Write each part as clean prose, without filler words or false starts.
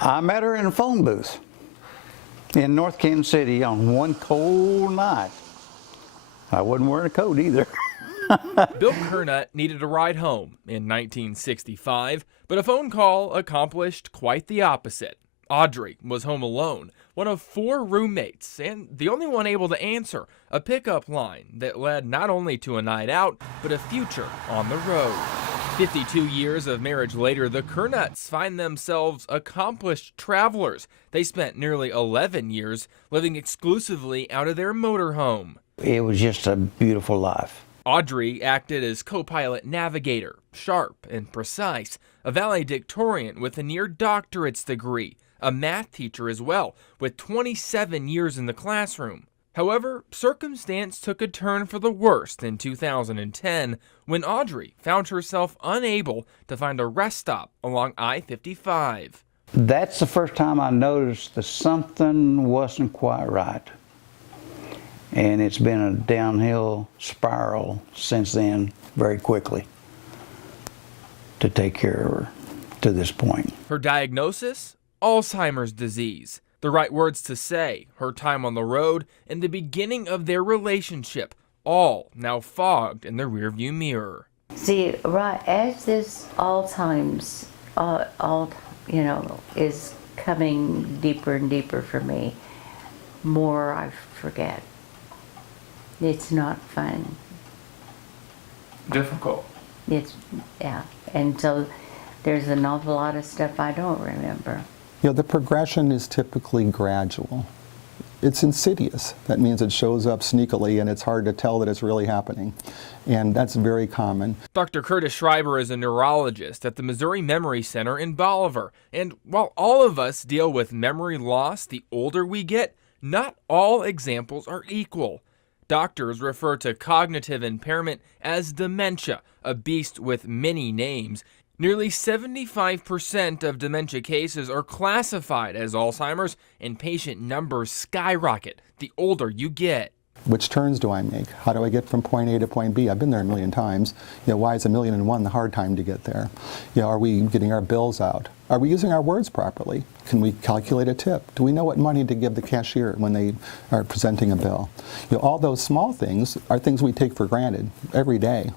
I met her in a phone booth in North Kansas City on one cold night. I wasn't wearing a coat either. Bill Curnutt needed a ride home in 1965, but a phone call accomplished quite the opposite. Audrey was home alone, one of 4 roommates, and the only one able to answer a pickup line that led not only to a night out, but a future on the road. 52 years of marriage later, the Curnutts find themselves accomplished travelers. They spent nearly 11 years living exclusively out of their motorhome. It was just a beautiful life. Audrey acted as co-pilot navigator, sharp and precise, a valedictorian with a near doctorate's degree, a math teacher as well, with 27 years in the classroom. However, circumstance took a turn for the worst in 2010 when Audrey found herself unable to find a rest stop along I-55. That's the first time I noticed that something wasn't quite right. And it's been a downhill spiral since then, very quickly, to take care of her to this point. Her diagnosis? Alzheimer's disease. The right words to say, her time on the road, and the beginning of their relationship, all now fogged in the rearview mirror. See, right as this Alzheimer's, is coming deeper and deeper for me, more I forget. It's not fun. Difficult. Yeah, and so there's an awful lot of stuff I don't remember. You know, the progression is typically gradual. It's insidious. That means it shows up sneakily and it's hard to tell that it's really happening. And that's very common. Dr. Curtis Schreiber is a neurologist at the Missouri Memory Center in Bolivar. And while all of us deal with memory loss the older we get, not all examples are equal. Doctors refer to cognitive impairment as dementia, a beast with many names. Nearly 75% of dementia cases are classified as Alzheimer's, and patient numbers skyrocket the older you get. Which turns do I make? How do I get from point A to point B? I've been there a million times. You know, why is 1,000,001 the hard time to get there? You know, are we getting our bills out? Are we using our words properly? Can we calculate a tip? Do we know what money to give the cashier when they are presenting a bill? You know, all those small things are things we take for granted every day.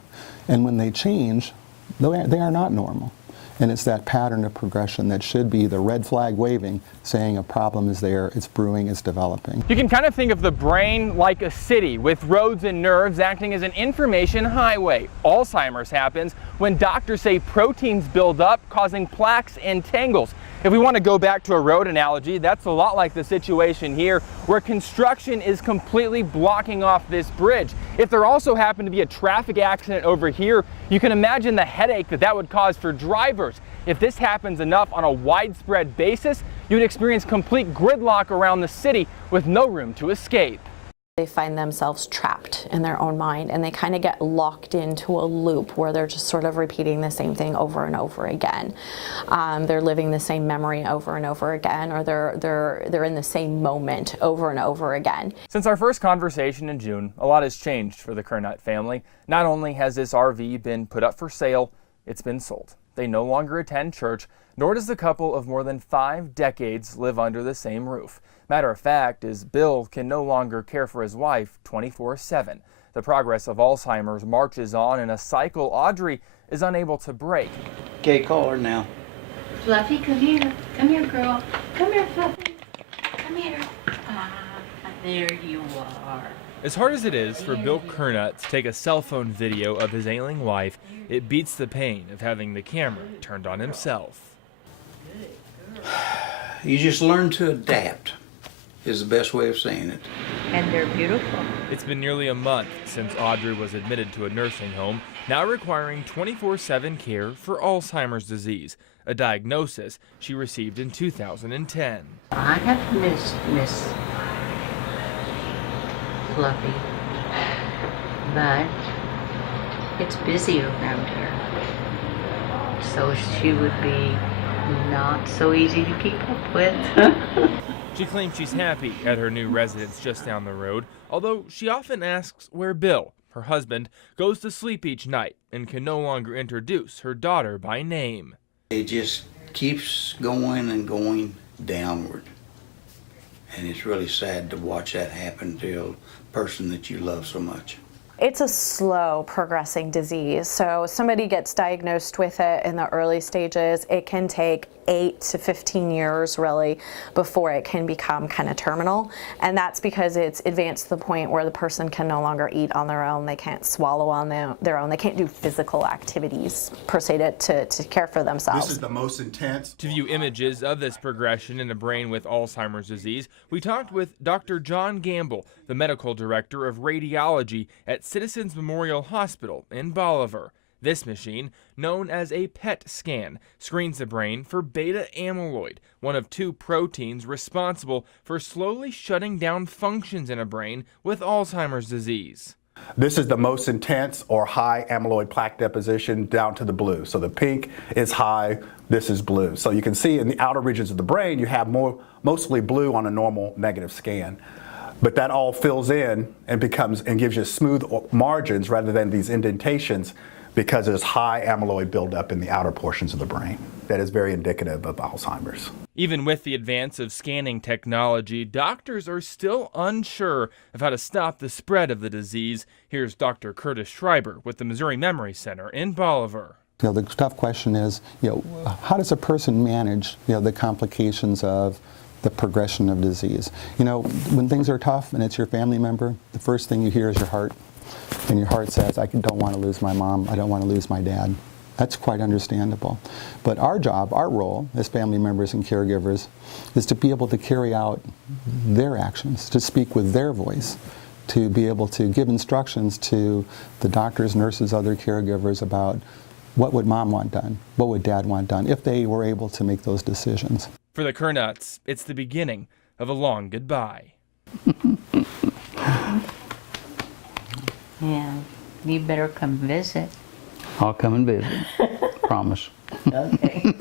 And when they change, they are not normal. And it's that pattern of progression that should be the red flag waving, saying a problem is there, it's brewing, it's developing. You can kind of think of the brain like a city with roads and nerves acting as an information highway. Alzheimer's happens when doctors say proteins build up, causing plaques and tangles. If we want to go back to a road analogy, that's a lot like the situation here, where construction is completely blocking off this bridge. If there also happened to be a traffic accident over here, you can imagine the headache that would cause for drivers. If this happens enough on a widespread basis, you would experience complete gridlock around the city with no room to escape. They find themselves trapped in their own mind, and they kind of get locked into a loop where they're just sort of repeating the same thing over and over again. They're living the same memory over and over again, or they're in the same moment over and over again. Since our first conversation in June, a lot has changed for the Curnutt family. Not only has this RV been put up for sale, it's been sold. They no longer attend church, nor does the couple of more than 5 decades live under the same roof. Matter of fact is Bill can no longer care for his wife 24/7. The progress of Alzheimer's marches on in a cycle Audrey is unable to break. Okay, call her now. Fluffy, come here. Come here, girl. Come here, Fluffy. Come here. Ah, there you are. As hard as it is for Bill Curnutt to take a cell phone video of his ailing wife, it beats the pain of having the camera turned on himself. You just learn to adapt, is the best way of saying it. And they're beautiful. It's been nearly a month since Audrey was admitted to a nursing home, now requiring 24/7 care for Alzheimer's disease, a diagnosis she received in 2010. I have missed Miss Fluffy, but it's busy around her, so she would be not so easy to keep up with. She claims she's happy at her new residence just down the road, although she often asks where Bill, her husband, goes to sleep each night and can no longer introduce her daughter by name. It just keeps going and going downward. And it's really sad to watch that happen to a person that you love so much. It's a slow progressing disease. So somebody gets diagnosed with it in the early stages. It can take 8 to 15 years really before it can become kind of terminal. And that's because it's advanced to the point where the person can no longer eat on their own. They can't swallow on their own. They can't do physical activities per se to care for themselves. This is the most intense. To view images of this progression in a brain with Alzheimer's disease, we talked with Dr. John Gamble, the medical director of radiology at Citizens Memorial Hospital in Bolivar. This machine, known as a PET scan, screens the brain for beta amyloid, one of 2 proteins responsible for slowly shutting down functions in a brain with Alzheimer's disease. This is the most intense or high amyloid plaque deposition down to the blue. So the pink is high, this is blue. So you can see in the outer regions of the brain, you have mostly blue on a normal negative scan. But that all fills in and gives you smooth margins rather than these indentations, because there's high amyloid buildup in the outer portions of the brain. That is very indicative of Alzheimer's. Even with the advance of scanning technology, doctors are still unsure of how to stop the spread of the disease. Here's Dr. Curtis Schreiber with the Missouri Memory Center in Bolivar. The tough question is, how does a person manage, the complications of the progression of disease? When things are tough and it's your family member, the first thing you hear is your heart. And your heart says, I don't want to lose my mom, I don't want to lose my dad. That's quite understandable. But our job, our role as family members and caregivers is to be able to carry out their actions, to speak with their voice, to be able to give instructions to the doctors, nurses, other caregivers about what would mom want done, what would dad want done, if they were able to make those decisions. For the Curnutts, it's the beginning of a long goodbye. Yeah, you better come visit. I'll come and visit. Promise. Okay.